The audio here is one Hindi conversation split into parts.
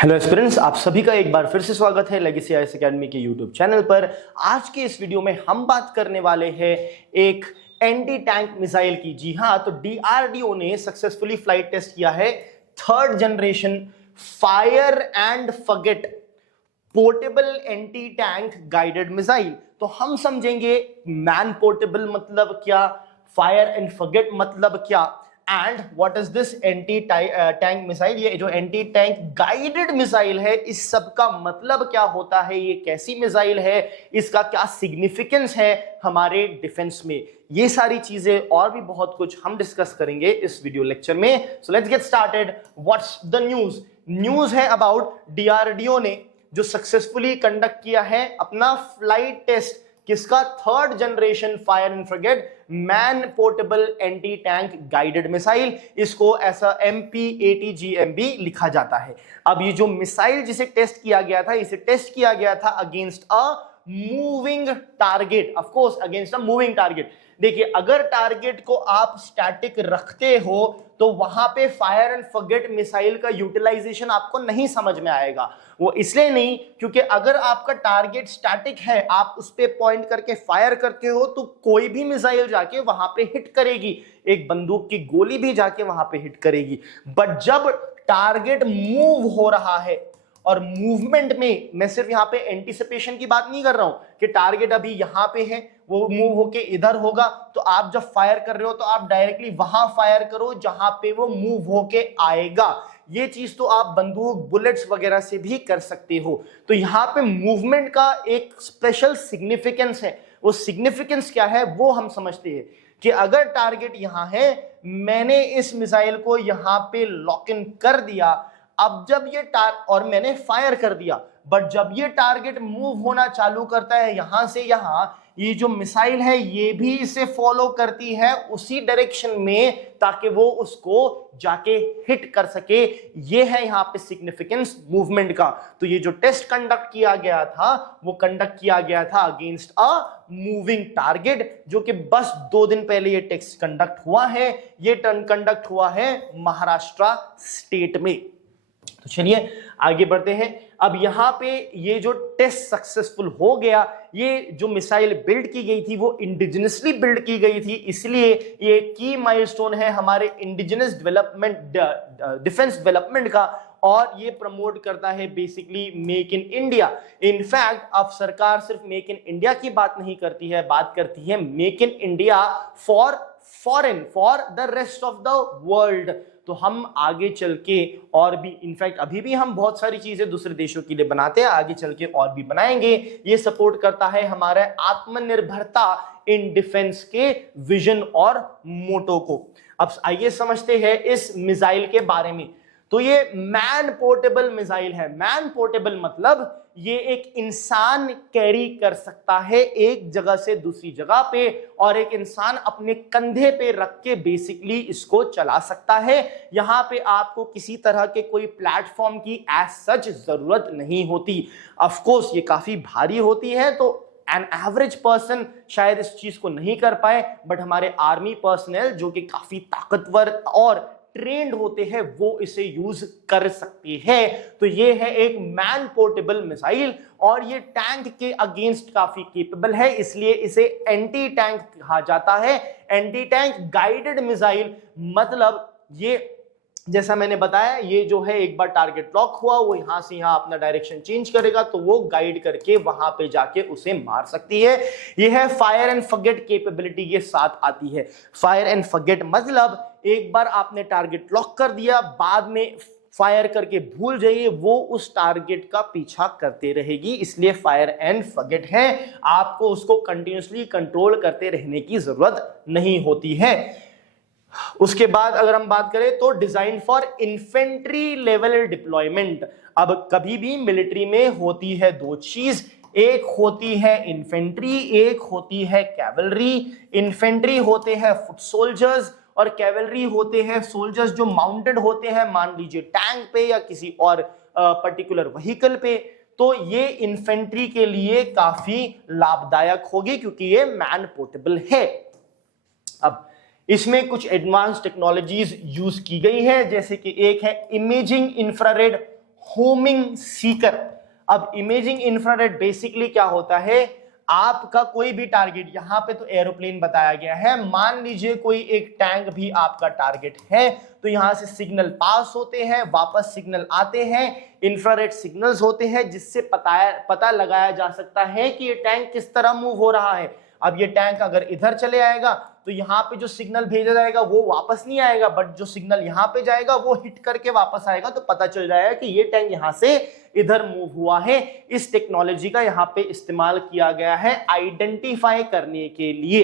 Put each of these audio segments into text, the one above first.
हेलो एस्पिरेंट्स, आप सभी का एक बार फिर से स्वागत है लेगेसी आईएएस एकेडमी के यूट्यूब चैनल पर। आज के इस वीडियो में हम बात करने वाले हैं एक एंटी टैंक मिसाइल की। जी हां, तो डीआरडीओ ने सक्सेसफुली फ्लाइट टेस्ट किया है third generation fire and forget portable anti tank guided missile. तो हम समझेंगे मैन पोर्टेबल मतलब क्या, फायर एंड फॉरगेट मतलब क्या, and what is this anti tank missile. ये जो एंटी टैंक गाइडेड मिसाइल है, इस सब का मतलब क्या होता है, ये कैसी मिसाइल है, इसका क्या सिग्निफिकेंस है हमारे डिफेंस में। ये सारी चीजें और भी बहुत कुछ हम डिस्कस करेंगे इस वीडियो लेक्चर में। So let's get started. What's the news? News है अबाउट डीआरडीओ ने जो सक्सेसफुली कंडक्ट किया है अपना फ्लाइट टेस्ट, किसका? Third generation fire and frigate man portable anti tank guided missile. इसको ऐसा MPATGMB लिखा जाता है। अब ये जो मिसाइल जिसे टेस्ट किया गया था, इसे टेस्ट किया गया था against a moving target. Of course against a moving target. देखिए, अगर टारगेट को आप स्टैटिक रखते हो तो वहां पे फायर एंड फॉरगेट मिसाइल का यूटिलाइजेशन आपको नहीं समझ में आएगा। वो इसलिए नहीं क्योंकि अगर आपका टारगेट स्टैटिक है, आप उस पे पॉइंट करके फायर करते हो तो कोई भी मिसाइल जाके वहां पे हिट करेगी, एक बंदूक की गोली भी जाके वहां पे हिट करेगी। बट जब टारगेट मूव हो रहा है, और मूवमेंट में मैं सिर्फ यहां पे एंटीसिपेशन की बात नहीं कर रहा हूं कि टारगेट अभी यहां पे है, वो मूव होके इधर होगा, तो आप जब फायर कर रहे हो तो आप डायरेक्टली वहां फायर करो जहां पे वो मूव होके आएगा। ये चीज तो आप बंदूक बुलेट्स वगैरह से भी कर सकते हो। तो यहां पे मूवमेंट का एक स्पेशल सिग्निफिकेंस है। वो सिग्निफिकेंस क्या है वो हम समझते हैं कि अगर टारगेट यहां है, मैंने इस मिसाइल को यहां पे लॉक इन कर दिया, अब जब ये और मैंने फायर कर दिया, बट जब ये टारगेट मूव होना चालू करता है यहां से यहां, ये जो मिसाइल है ये भी इसे फॉलो करती है उसी डायरेक्शन में, ताकि वो उसको जाके हिट कर सके। ये है यहां पे सिग्निफिकेंस मूवमेंट का। तो ये जो टेस्ट कंडक्ट किया गया था, वो कंडक्ट किया गया था अगेंस्ट अ मूविंग टारगेट, जो कि बस 2 दिन पहले ये टेस्ट कंडक्ट हुआ है। ये टर्न कंडक्ट हुआ है महाराष्ट्र स्टेट में। तो चलिए आगे बढ़ते हैं। अब यहां पे ये जो टेस्ट सक्सेसफुल हो गया, ये जो मिसाइल बिल्ड की गई थी वो इंडिजिनसली बिल्ड की गई थी, इसलिए ये की माइलस्टोन है हमारे इंडिजिनस डेवलपमेंट, डिफेंस डेवलपमेंट का, और ये प्रमोट करता है basically make in India. In fact अब सरकार सिर्फ मेक इन इंडिया की बात नहीं करती है, बात करती है make in India for foreign, for the rest of the world. तो हम आगे चल के और भी, इनफैक्ट अभी भी हम बहुत सारी चीजें दूसरे देशों के लिए बनाते हैं, आगे चल के और भी बनाएंगे। ये सपोर्ट करता है हमारे आत्मनिर्भरता इन डिफेंस के विजन और मोटो को। अब आइए समझते हैं इस मिसाइल के बारे में। तो ये मैन पोर्टेबल मिसाइल है। मैन पोर्टेबल मतलब ये एक इंसान कैरी कर सकता है एक जगह से दूसरी जगह पे, और एक इंसान अपने कंधे पे रख के बेसिकली इसको चला सकता है। यहां पे आपको किसी तरह के कोई प्लेटफॉर्म की एज सच जरूरत नहीं होती। ऑफ कोर्स ये काफी भारी होती है, तो एन एवरेज पर्सन शायद इस चीज को नहीं कर पाए, बट हमारे आर्मी पर्सनल जो कि काफी ताकतवर और ट्रेंड होते हैं वो इसे यूज कर सकते हैं। तो ये है एक मैन पोर्टेबल मिसाइल, और ये टैंक के अगेंस्ट काफी केपेबल है, इसलिए इसे एंटी टैंक कहा जाता है। एंटी टैंक गाइडेड मिसाइल मतलब ये, जैसा मैंने बताया, ये जो है एक बार टारगेट लॉक हुआ, वो यहां से यहां अपना डायरेक्शन चेंज करेगा तो वो गाइड करके वहां पे जाके उसे मार सकती है। ये है फायर एंड फॉरगेट कैपेबिलिटी के साथ आती है। फायर एंड फॉरगेट मतलब एक बार आपने टारगेट लॉक कर दिया, बाद में फायर करके भूल जाइए, वो उस टारगेट का पीछा करते रहेगी, इसलिए फायर एंड फॉरगेट है। आपको उसको कंटिन्यूसली कंट्रोल करते रहने की जरूरत नहीं होती है। उसके बाद अगर हम बात करें तो design for infantry level deployment. अब कभी भी मिलिट्री में होती है 2 चीज, एक होती है इन्फेंट्री, एक होती है कैवलरी। इन्फेंट्री होते हैं फुट सोल्जर्स, और कैवलरी होते हैं सोल्जर्स जो माउंटेड होते हैं, मान लीजिए टैंक पे या किसी और पर्टिकुलर व्हीकल पे। तो ये इन्फेंट्री के लिए काफी लाभदायक होगी क्योंकि ये मैन पोर्टेबल है। अब इसमें कुछ एडवांस टेक्नोलॉजीज यूज की गई है, जैसे कि एक है इमेजिंग इंफ्रारेड होमिंग सीकर। अब इमेजिंग इंफ्रारेड बेसिकली क्या होता है, आपका कोई भी टारगेट, यहां पे तो एरोप्लेन बताया गया है, मान लीजिए कोई एक टैंक भी आपका टारगेट है, तो यहां से सिग्नल पास होते हैं, वापस सिग्नल आते हैं, इंफ्रारेड सिग्नल्स होते हैं, जिससे पता लगाया जा सकता है कि ये टैंक किस तरह मूव हो रहा है। अब ये टैंक अगर इधर चले आएगा तो यहाँ पे जो सिग्नल भेजा जाएगा वो वापस नहीं आएगा, बट जो सिग्नल यहाँ पे जाएगा वो हिट करके वापस आएगा, तो पता चल जाएगा कि ये टैंक यहाँ से इधर मूव हुआ है। इस टेक्नोलॉजी का यहाँ पे इस्तेमाल किया गया है आइडेंटिफाई करने के लिए।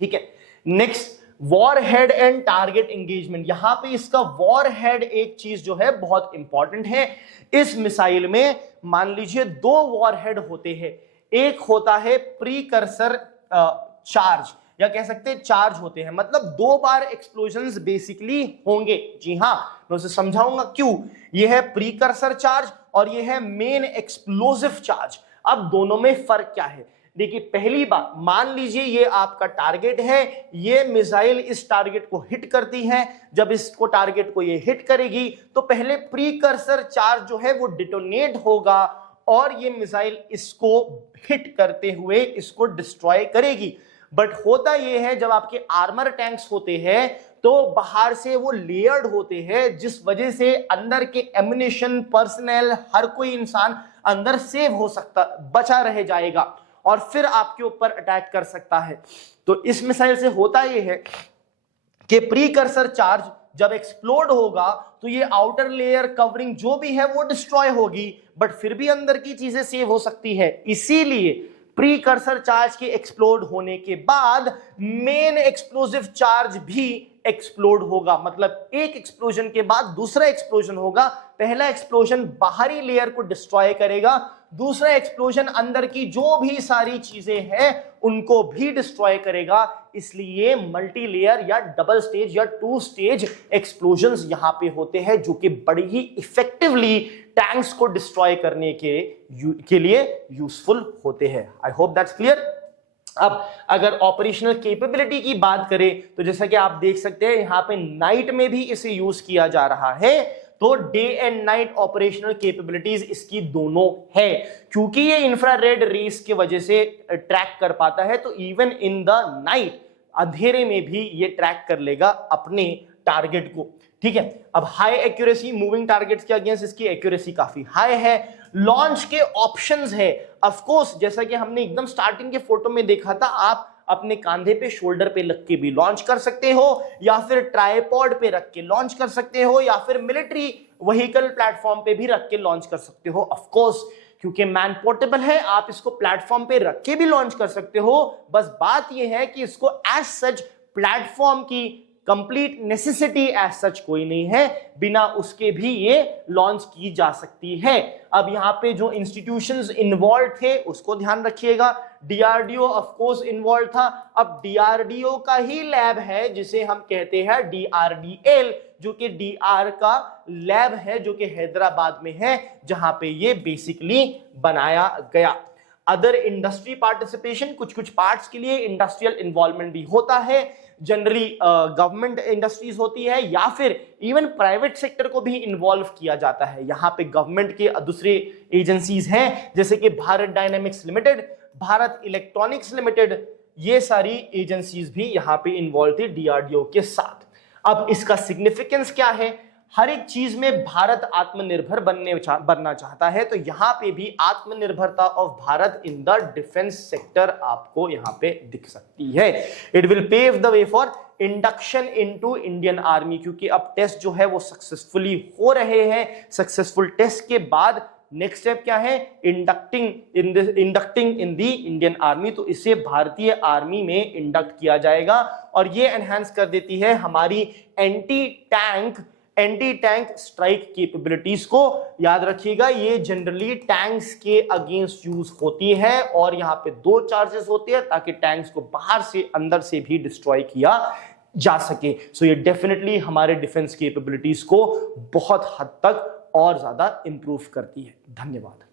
ठीक है, next war head and target engagement. यहां पे इसका वॉर हेड एक चीज जो है बहुत इंपॉर्टेंट है। इस मिसाइल में मान लीजिए दो वॉर हेड होते हैं, एक होता है प्रीकर्सर चार्ज, या कह सकते हैं चार्ज होते हैं, मतलब 2 बार एक्सप्लोजन्स बेसिकली होंगे। जी हां, मैं उसे समझाऊंगा क्यों। यह है प्रीकर्सर चार्ज और यह है मेन एक्सप्लोसिव चार्ज। अब दोनों में फर्क क्या है, देखिए पहली बात, मान लीजिए ये आपका टारगेट है, ये मिसाइल इस टारगेट को हिट करती है। जब इसको टारगेट को ये हिट करेगी तो पहले प्रीकर्सर चार्ज जो है वो डिटोनेट होगा और ये मिसाइल इसको हिट करते हुए इसको डिस्ट्रॉय करेगी। बट होता ये है, जब आपके आर्मर टैंक्स होते हैं तो बाहर से वो लेयर्ड होते हैं, जिस वजह से अंदर के एम्युनिशन, पर्सनल, हर कोई इंसान अंदर सेव हो सकता, बचा रह जाएगा और फिर आपके ऊपर अटैक कर सकता है। तो इस मिसाइल से होता यह है कि प्रीकर्सर चार्ज जब एक्सप्लोड होगा तो ये आउटर लेयर कवरिंग जो भी है वो डिस्ट्रॉय होगी, बट फिर भी अंदर की चीजें सेव हो सकती है। इसीलिए प्रीकर्सर चार्ज के एक्सप्लोड होने के बाद मेन एक्सप्लोसिव चार्ज भी एक्सप्लोड होगा, मतलब एक एक्सप्लोजन के बाद दूसरा एक्सप्लोजन होगा। पहला एक्सप्लोजन बाहरी लेयर को डिस्ट्रॉय करेगा, दूसरा एक्सप्लोजन अंदर की जो भी सारी चीजें हैं उनको भी डिस्ट्रॉय करेगा। इसलिए मल्टी लेयर या डबल स्टेज या 2 स्टेज एक्सप्लोजंस यहां पे होते हैं, जो कि बड़ी ही इफेक्टिवली टैंक्स को डिस्ट्रॉय करने के लिए यूजफुल होते हैं। I hope that's clear. अब अगर ऑपरेशनल कैपेबिलिटी की बात करें तो जैसा कि आप देख सकते हैं यहां पे नाइट में भी इसे यूज किया जा रहा है, तो day and night operational capabilities इसकी दोनों है। क्योंकि ये इंफ्रारेड रेस की वजह से ट्रैक कर पाता है, तो इवन इन द नाइट, अंधेरे में भी ये ट्रैक कर लेगा अपने टारगेट को। ठीक है, अब हाई एक्यूरेसी, मूविंग टारगेट्स के अगेंस्ट इसकी एक्यूरेसी काफी हाई है। लॉन्च के ऑप्शंस है, ऑफ कोर्स जैसा कि हमने एकदम स्टार्टिंग के फोटो में देखा था, आप अपने कांधे पे, शोल्डर पे रख के भी लॉन्च कर सकते हो, या फिर ट्राइपॉड पे रख के लॉन्च कर सकते हो, या फिर मिलिट्री व्हीकल प्लेटफॉर्म पे भी रख के लॉन्च कर सकते हो। ऑफ कोर्स क्योंकि मैन पोर्टेबल है, आप इसको प्लेटफॉर्म पे रख के भी लॉन्च कर सकते हो। बस बात यह है कि इसको एज सच प्लेटफॉर्म की कंप्लीट नेसेसिटी एज सच कोई नहीं है, बिना उसके भी ये लॉन्च की जा सकती है। अब यहाँ पे जो इंस्टीट्यूशंस इन्वॉल्व थे उसको ध्यान रखिएगा। डीआरडीओ ऑफ कोर्स इन्वॉल्व था। अब डीआरडीओ का ही लैब है जिसे हम कहते हैं डीआरडीएल, जो कि डीआर का लैब है, जो कि हैदराबाद में है, जहां पे ये बेसिकली बनाया गया। अदर इंडस्ट्री पार्टिसिपेशन, कुछ कुछ पार्ट्स के लिए इंडस्ट्रियल इन्वॉल्वमेंट भी होता है। जनरली गवर्नमेंट इंडस्ट्रीज होती है या फिर इवन प्राइवेट सेक्टर को भी इन्वॉल्व किया जाता है। यहाँ पे गवर्नमेंट के दूसरे एजेंसीज हैं, जैसे कि Bharat dynamics limited, Bharat electronics limited, ये सारी एजेंसीज भी यहाँ पे इन्वॉल्व थी डीआरडीओ के साथ। अब इसका सिग्निफिकेंस क्या है, हर एक चीज में भारत आत्मनिर्भर बनना चाहता है, तो यहां पे भी आत्मनिर्भरता of Bharat in the defence sector आपको यहां पे दिख सकती है। It will pave the way for induction into Indian army, क्योंकि अब टेस्ट जो है वो सक्सेसफुली हो रहे हैं। सक्सेसफुल टेस्ट के बाद नेक्स्ट स्टेप क्या है, inducting in the Indian army, तो इसे भारतीय आर्मी में इंडक्ट किया जाएगा। और ये एनहांस कर देती है हमारी एंटी टैंक स्ट्राइक कैपेबिलिटीज को। याद रखिएगा ये जनरली टैंक्स के अगेंस्ट यूज होती है, और यहाँ पे 2 चार्जेस होते हैं ताकि टैंक्स को बाहर से अंदर से भी डिस्ट्रॉय किया जा सके। सो ये डेफिनेटली हमारे डिफेंस कैपेबिलिटीज को बहुत हद तक और ज्यादा इंप्रूव करती है। धन्यवाद।